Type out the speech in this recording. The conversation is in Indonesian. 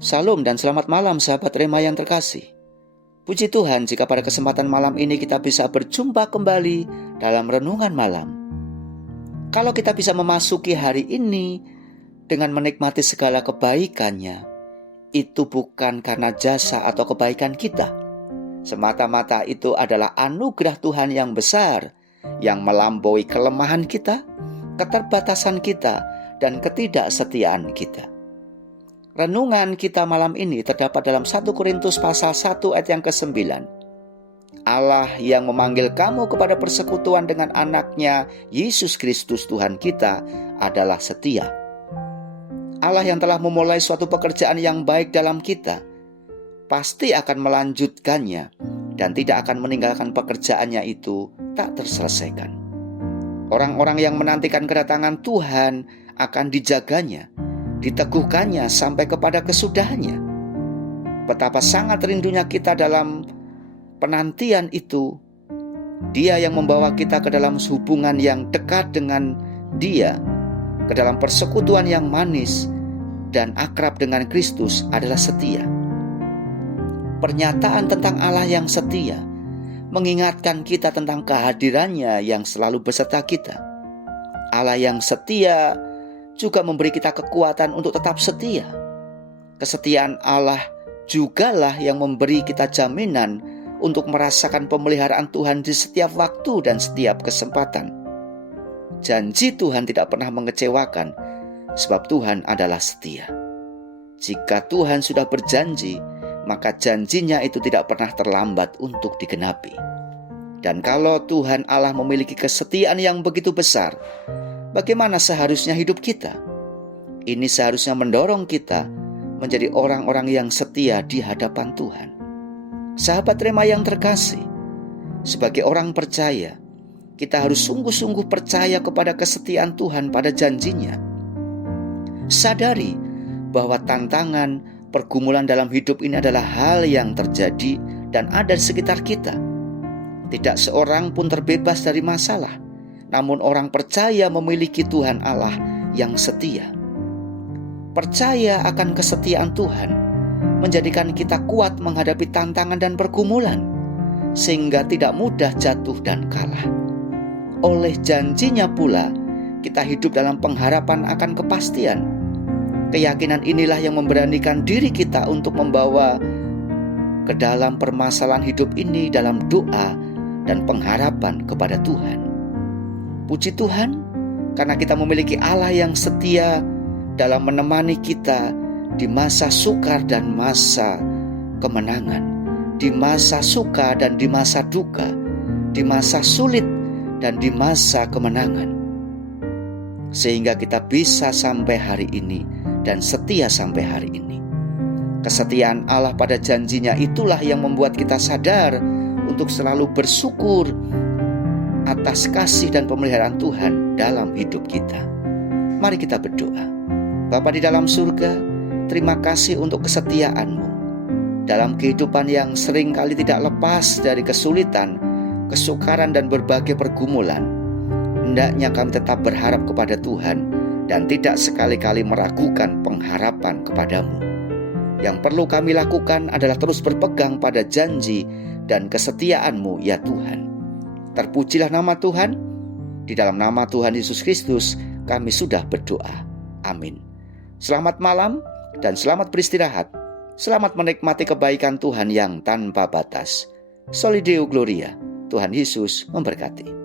Salam dan selamat malam sahabat Rema yang terkasih. Puji Tuhan jika pada kesempatan malam ini kita bisa berjumpa kembali dalam renungan malam. Kalau kita bisa memasuki hari ini dengan menikmati segala kebaikannya, itu bukan karena jasa atau kebaikan kita. Semata-mata itu adalah anugerah Tuhan yang besar, yang melampaui kelemahan kita, keterbatasan kita, dan ketidaksetiaan kita. Renungan kita malam ini terdapat dalam 1 Korintus pasal 1 ayat yang ke-9. Allah yang memanggil kamu kepada persekutuan dengan anaknya Yesus Kristus Tuhan kita adalah setia. Allah yang telah memulai suatu pekerjaan yang baik dalam kita pasti akan melanjutkannya dan tidak akan meninggalkan pekerjaannya itu tak terselesaikan. Orang-orang yang menantikan kedatangan Tuhan akan dijaganya, diteguhkannya sampai kepada kesudahannya. Betapa sangat rindunya kita dalam penantian itu. Dia yang membawa kita ke dalam hubungan yang dekat dengan Dia, ke dalam persekutuan yang manis dan akrab dengan Kristus adalah setia. Pernyataan tentang Allah yang setia mengingatkan kita tentang kehadirannya yang selalu beserta kita. Allah yang setia juga memberi kita kekuatan untuk tetap setia. Kesetiaan Allah jugalah yang memberi kita jaminan untuk merasakan pemeliharaan Tuhan di setiap waktu dan setiap kesempatan. Janji Tuhan tidak pernah mengecewakan, sebab Tuhan adalah setia. Jika Tuhan sudah berjanji, maka janjinya itu tidak pernah terlambat untuk digenapi. Dan kalau Tuhan Allah memiliki kesetiaan yang begitu besar, bagaimana seharusnya hidup kita? Ini seharusnya mendorong kita menjadi orang-orang yang setia di hadapan Tuhan. Sahabat Rema yang terkasih, sebagai orang percaya, kita harus sungguh-sungguh percaya kepada kesetiaan Tuhan pada janjinya. Sadari bahwa tantangan, pergumulan dalam hidup ini adalah hal yang terjadi dan ada di sekitar kita. Tidak seorang pun terbebas dari masalah. Namun orang percaya memiliki Tuhan Allah yang setia. Percaya akan kesetiaan Tuhan menjadikan kita kuat menghadapi tantangan dan pergumulan, sehingga tidak mudah jatuh dan kalah. Oleh janjinya pula, kita hidup dalam pengharapan akan kepastian. Keyakinan inilah yang memberanikan diri kita untuk membawa ke dalam permasalahan hidup ini dalam doa dan pengharapan kepada Tuhan. Puji Tuhan, karena kita memiliki Allah yang setia dalam menemani kita di masa sukar dan masa kemenangan, di masa suka dan di masa duka, di masa sulit dan di masa kemenangan. Sehingga kita bisa sampai hari ini dan setia sampai hari ini. Kesetiaan Allah pada janjinya itulah yang membuat kita sadar untuk selalu bersyukur atas kasih dan pemeliharaan Tuhan dalam hidup kita. Mari kita berdoa. Bapa di dalam surga, terima kasih untuk kesetiaan-Mu dalam kehidupan yang sering kali tidak lepas dari kesulitan, kesukaran dan berbagai pergumulan. Hendaknya kami tetap berharap kepada Tuhan dan tidak sekali-kali meragukan pengharapan kepada-Mu. Yang perlu kami lakukan adalah terus berpegang pada janji dan kesetiaan-Mu ya Tuhan. Terpujilah nama Tuhan. Di dalam nama Tuhan Yesus Kristus kami sudah berdoa. Amin. Selamat malam dan selamat beristirahat. Selamat menikmati kebaikan Tuhan yang tanpa batas. Soli Deo Gloria. Tuhan Yesus memberkati.